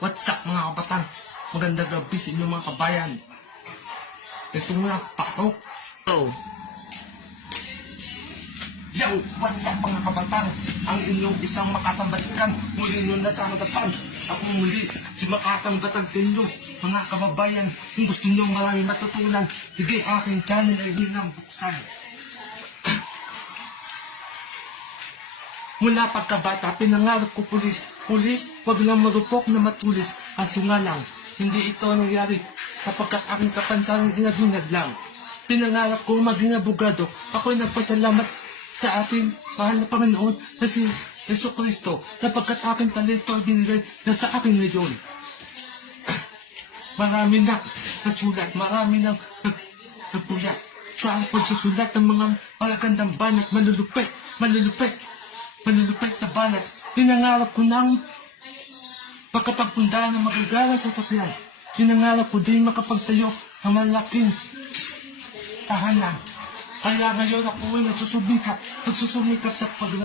What's up mga kabatang? Magandang gabi sa inyong mga kabayan. Ito muna, pasok. Oh. Yo, what's up mga kabatang? Ang inyong isang makatambatikan, muli nyo na sa hadapan. Ako muli, si Makatang Batag Tenyo. Mga kababayan, kung gusto nyo marami matutunan, sige, aking channel ay bilang buksan. Mula pagkabata, pinangarap ko pulis. Pulis, wag lang marupok na matulis. Kaso nga lang, hindi ito nangyari sapagkat aking kapansanan inaghinag lang. Pinangarap ko maging abogado. Ako'y nagpasalamat sa ating mahal na Panginoon na si Jesucristo sapagkat aking talento ay binigay na sa akin ngayon. Marami na nasulat, marami na nagpuyat sa pagsusulat ng mga magagandang banat, malulupit na banat. Pinangarap ko ng makapagpundahan ng magagalang sasakyan. Pinangarap ko din makapagtayo ng malaking tahanan. Kaya ngayon ako ay nagsusumikap sa paglaban.